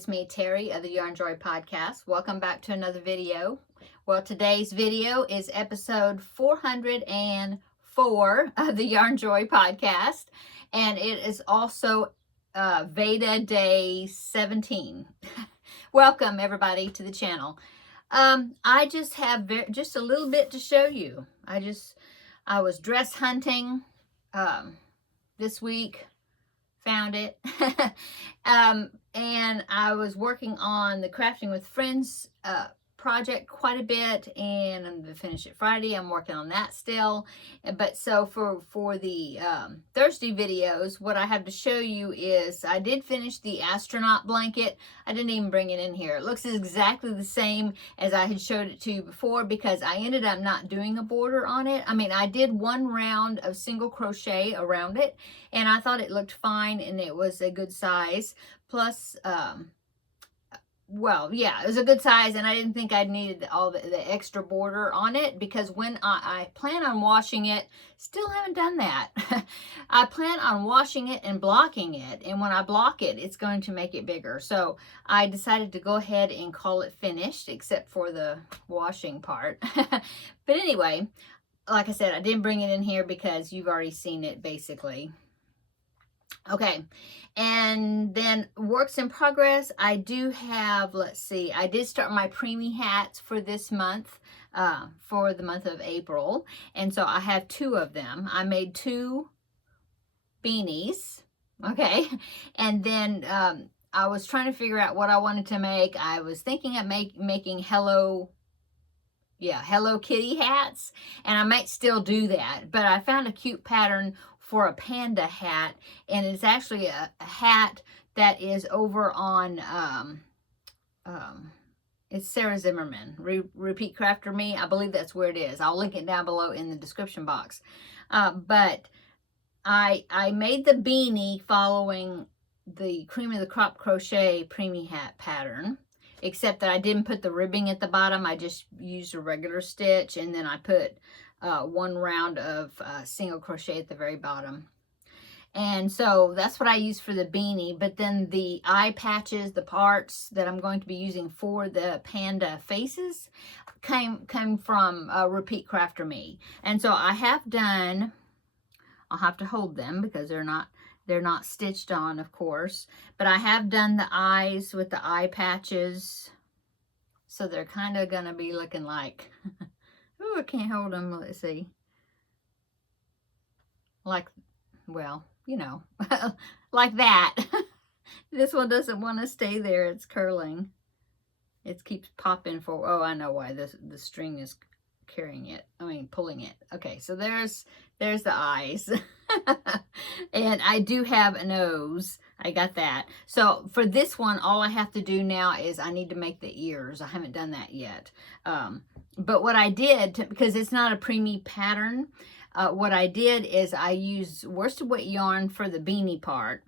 it's me, Terry of the Yarn Joy Podcast. Welcome back to another video. Well, today's video is episode 404 of the Yarn Joy Podcast, and it is also VEDA Day 17. Welcome, everybody, to the channel. I just have just a little bit to show you. I was dress hunting this week. Found it. And I was working on the Crafting with Friends project quite a bit, and I'm going to finish it Friday. I'm working on that still. But so for the Thursday videos, what I have to show you is I did finish the astronaut blanket. I didn't even bring it in here. It looks exactly the same as I had showed it to you before because I ended up not doing a border on it. I mean, I did one round of single crochet around it, and I thought it looked fine and it was a good size. Plus, well, yeah, it was a good size, and I didn't think I needed all the extra border on it because when I plan on washing it, still haven't done that. I plan on washing it and blocking it, and when I block it, it's going to make it bigger. So I decided to go ahead and call it finished, except for the washing part. But anyway, like I said, I didn't bring it in here because you've already seen it, basically. Okay, and then works in progress. I do have, let's see, I did start my preemie hats for this month, for the month of April. And so I have two of them. I made two beanies, okay? And then I was trying to figure out what I wanted to make. I was thinking of making Hello Kitty hats, and I might still do that. But I found a cute pattern for a panda hat, and it's actually a hat that is over on it's Sarah Zimmerman, Repeat Crafter Me. I believe that's where it is. I'll link it down below in the description box. But I made the beanie following the Cream of the Crop crochet preemie hat pattern, except that I didn't put the ribbing at the bottom. I just used a regular stitch, and then I put one round of single crochet at the very bottom. And so that's what I use for the beanie. But then the eye patches, the parts that I'm going to be using for the panda faces came from Repeat Crafter Me. And so I have done, I'll have to hold them because they're not stitched on, of course, but I have done the eyes with the eye patches, so they're kind of gonna be looking like oh, I can't hold them. Let's see. Like, well, you know, like that. This one doesn't want to stay there. It's curling. It keeps popping for, oh, I know why. The string is carrying it. I mean, pulling it. Okay, so there's the eyes. And I do have a nose. I got that. So for this one, all I have to do now is I need to make the ears. I haven't done that yet. But what I did, because it's not a preemie pattern, what I did is I used worsted weight yarn for the beanie part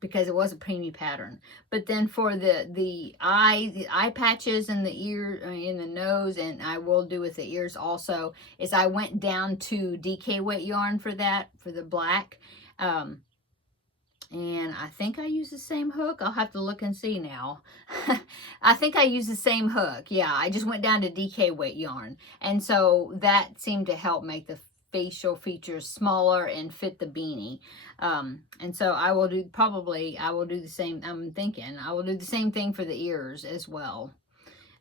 because it was a preemie pattern. But then for the eye patches and the ear, in the nose, and I will do with the ears also, is I went down to DK weight yarn for that, for the black. And I think I use the same hook. I'll have to look and see now. I think I use the same hook. Yeah, I just went down to DK weight yarn. And so that seemed to help make the facial features smaller and fit the beanie. And so I will do the same. I'm thinking I will do the same thing for the ears as well.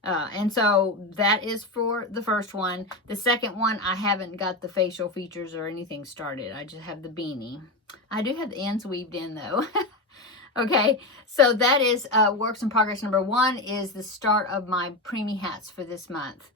And so that is for the first one. The second one, I haven't got the facial features or anything started. I just have the beanie. I do have the ends weaved in though. Okay, so that is works in progress. Number one is the start of my preemie hats for this month.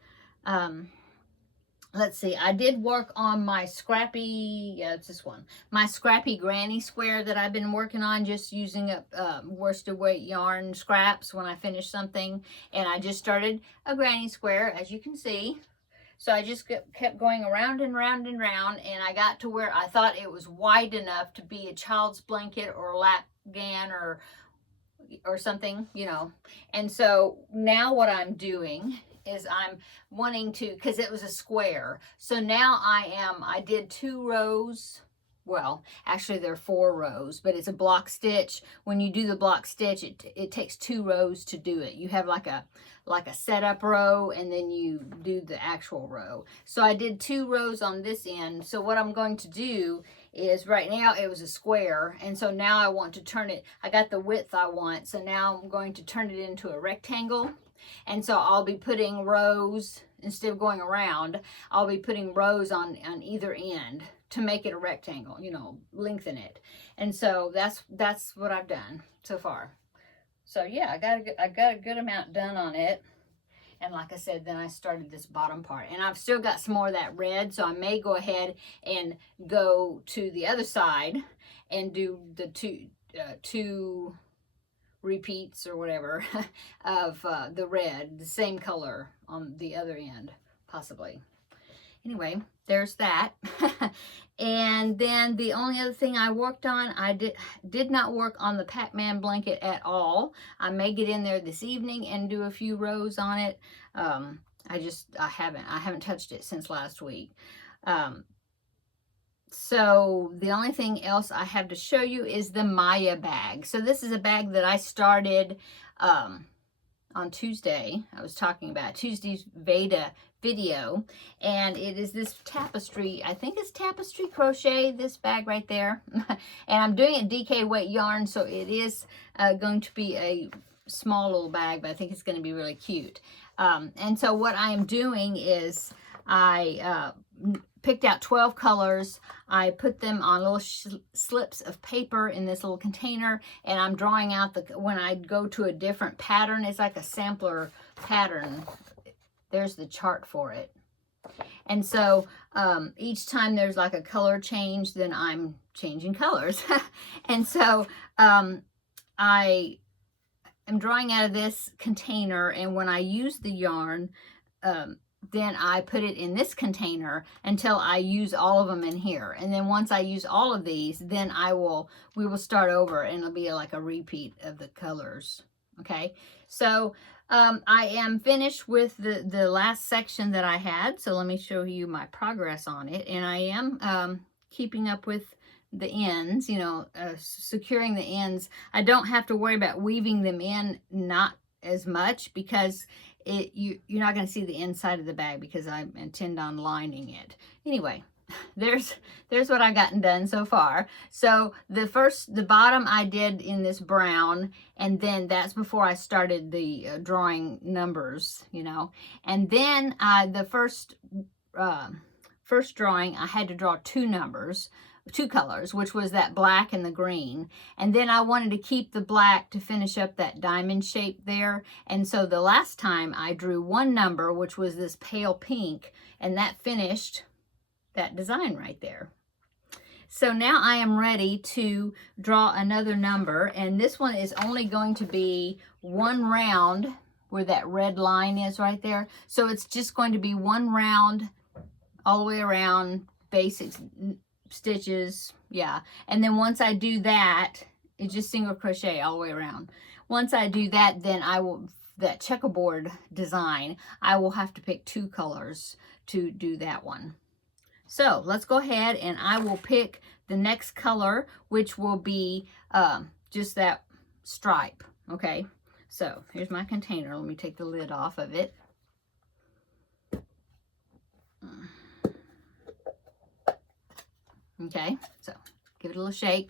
Let's see, I did work on my Scrappy, yeah, it's this one, my Scrappy granny square that I've been working on, just using up worsted weight yarn scraps when I finish something. And I just started a granny square, as you can see. So I just kept going around and round and round, and I got to where I thought it was wide enough to be a child's blanket or a lap gan or something, you know. And so now what I'm doing is I'm wanting to, because it was a square. So now I did 2 rows well, actually there are 4 rows, but it's a block stitch. When you do the block stitch, it takes 2 rows to do it. You have like a setup row, and then you do the actual row. So I did 2 rows on this end. So what I'm going to do is, right now it was a square, and so now I want to turn it, I got the width I want, so now I'm going to turn it into a rectangle. And so I'll be putting rows, instead of going around, I'll be putting rows on either end to make it a rectangle, you know, lengthen it. And so that's what I've done so far. So yeah, I got a good amount done on it. And like I said, then I started this bottom part, and I've still got some more of that red, so I may go ahead and go to the other side and do the two repeats or whatever of the red, the same color on the other end, possibly. Anyway, there's that. And then the only other thing I worked on, I did not work on the Pac-Man blanket at all. I may get in there this evening and do a few rows on it. I haven't touched it since last week. So the only thing else I have to show you is the Maya bag. So this is a bag that I started on Tuesday. I was talking about Tuesday's VEDA video, and it is this tapestry, I think it's tapestry crochet, this bag right there. And I'm doing it DK weight yarn, so it is going to be a small little bag, but I think it's going to be really cute. And so what I am doing is I picked out 12 colors. I put them on little slips of paper in this little container, and I'm drawing out when I go to a different pattern, it's like a sampler pattern. There's the chart for it. And so each time there's like a color change, then I'm changing colors. And so I am drawing out of this container, and when I use the yarn, then I put it in this container until I use all of them in here. And then once I use all of these, then we will start over, and it'll be like a repeat of the colors. Okay, so I am finished with the last section that I had. So let me show you my progress on it. And I am keeping up with the ends, you know, securing the ends. I don't have to worry about weaving them in, not as much, because you're not going to see the inside of the bag because I intend on lining it. Anyway, there's what I've gotten done so far. So the bottom I did in this brown, and then that's before I started the drawing numbers, you know. And then the first drawing, I had to draw 2 colors, which was that black and the green. And then I wanted to keep the black to finish up that diamond shape there. And so the last time I drew 1 number, which was this pale pink, and that finished that design right there. So now I am ready to draw another number, and this one is only going to be 1 round where that red line is right there. So it's just going to be 1 round all the way around, basic stitches, yeah. And then once I do that, it's just single crochet all the way around. Once I do that, then that checkerboard design, I will have to pick 2 colors to do that one. So let's go ahead, and I will pick the next color, which will be just that stripe. Okay, so here's my container. Let me take the lid off of it. Okay, so give it a little shake.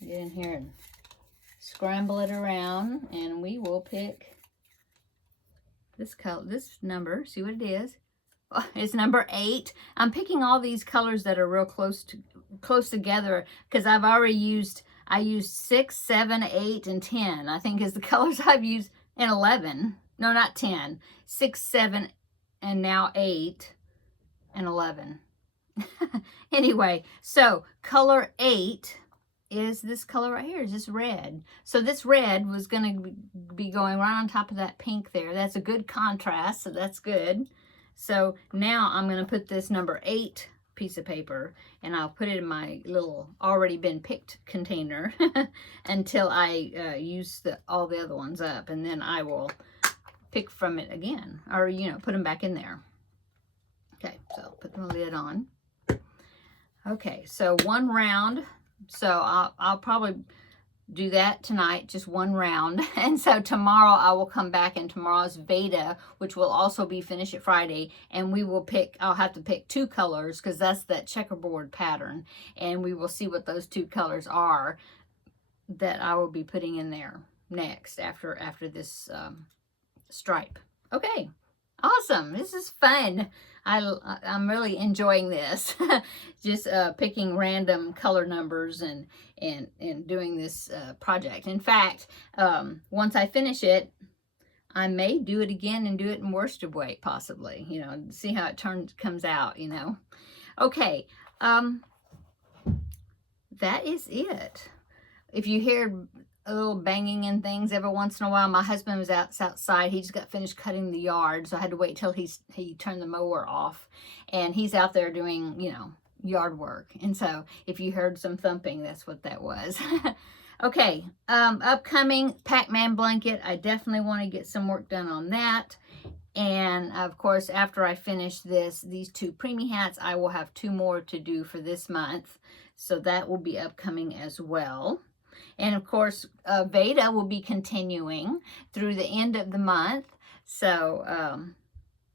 Get in here and scramble it around, and we will pick this color, this number. See what it is. Oh, it's number 8. I'm picking all these colors that are real close together because I've already used. I used 6, 7, 8, and 10. I think is the colors I've used, and 11. No, not 10. 6, 7, and now 8, and 11. Anyway, so color 8 is this color right here, is this red. So this red was going to be going right on top of that pink there. That's a good contrast, so that's good. So now I'm going to put this number 8 piece of paper, and I'll put it in my little already been picked container until I use all the other ones up, and then I will pick from it again, or, you know, put them back in there. Okay, so put the lid on. Okay, so one round. So I'll probably do that tonight, just one round. And so tomorrow I will come back, and tomorrow's VEDA, which will also be Finish It Friday, and we will pick, I'll have to pick 2 colors because that's that checkerboard pattern, and we will see what those 2 colors are that I will be putting in there next after this stripe. Okay, awesome. This is fun. I'm really enjoying this. Just picking random color numbers and doing this project. In fact, once I finish it, I may do it again and do it in worsted weight, possibly. You know, see how it comes out. You know. Okay, that is it. If you hear a little banging and things every once in a while, my husband was outside. He just got finished cutting the yard, so I had to wait till he turned the mower off, and he's out there doing, you know, yard work. And so if you heard some thumping, that's what that was. Okay, upcoming Pac-Man blanket. I definitely want to get some work done on that. And of course, after I finish these 2 Preeie hats, I will have 2 more to do for this month, so that will be upcoming as well. And of course, VEDA will be continuing through the end of the month. So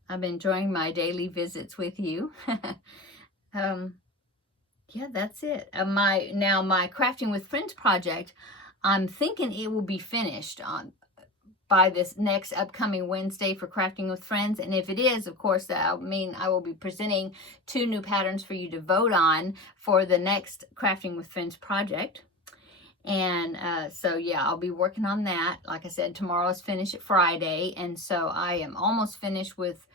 I'm enjoying my daily visits with you. Yeah, that's it. My Crafting with Friends project, I'm thinking it will be finished by this next upcoming Wednesday for Crafting with Friends. And if it is, of course, that'll mean I will be presenting 2 new patterns for you to vote on for the next Crafting with Friends project. And so yeah, I'll be working on that. Like I said, tomorrow's Finish It Friday, and so I am almost finished with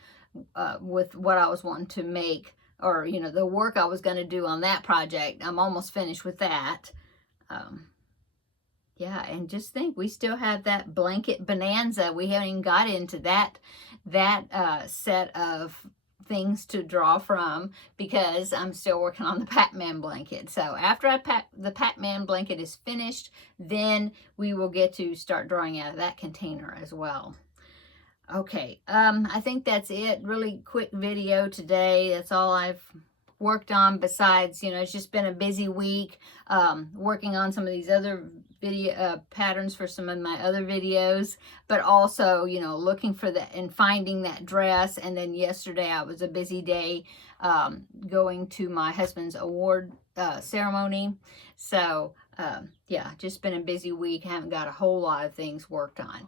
what I was wanting to make, or you know, the work I was going to do on that project. I'm almost finished with that. Yeah, and just think, we still have that blanket bonanza. We haven't even got into that set of things to draw from, because I'm still working on the Pac-Man blanket. So after the Pac-Man blanket is finished, then we will get to start drawing out of that container as well. Okay, I think that's it. Really quick video today. That's all I've worked on, besides, you know, it's just been a busy week working on some of these other video patterns for some of my other videos, but also, you know, looking for that and finding that dress. And then yesterday I was a busy day going to my husband's award ceremony. So yeah, just been a busy week. I haven't got a whole lot of things worked on.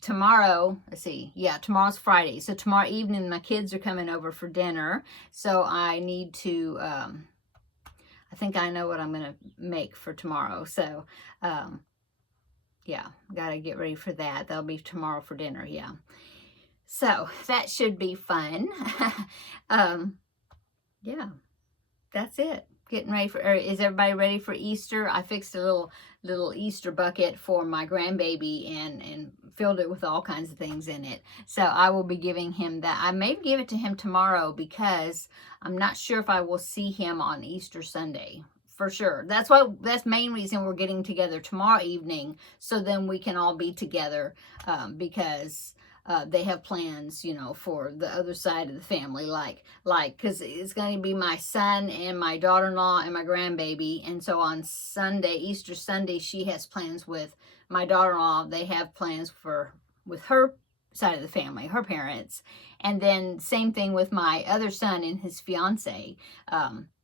Tomorrow, let's see, yeah, tomorrow's Friday. So tomorrow evening, my kids are coming over for dinner. So I need to, I think I know what I'm going to make for tomorrow. So, yeah, got to get ready for that. That'll be tomorrow for dinner, yeah. So that should be fun. Yeah, that's it. Getting ready for, is everybody ready for Easter? I fixed a little Easter bucket for my grandbaby and filled it with all kinds of things in it. So I will be giving him that. I may give it to him tomorrow, because I'm not sure if I will see him on Easter Sunday. For sure. That's the main reason we're getting together tomorrow evening, so then we can all be together, because they have plans, you know, for the other side of the family, like, because it's going to be my son and my daughter-in-law and my grandbaby. And so on Sunday, Easter Sunday, she has plans with my daughter-in-law. They have plans with her side of the family, her parents. And then same thing with my other son and his fiance.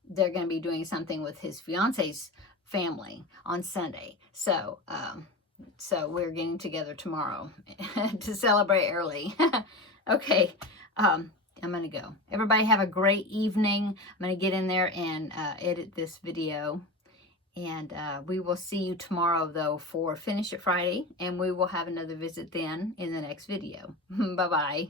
They're going to be doing something with his fiance's family on Sunday. So, so we're getting together tomorrow to celebrate early. Okay, I'm going to go. Everybody have a great evening. I'm going to get in there and edit this video. And we will see you tomorrow, though, for Finish It Friday. And we will have another visit then in the next video. Bye-bye.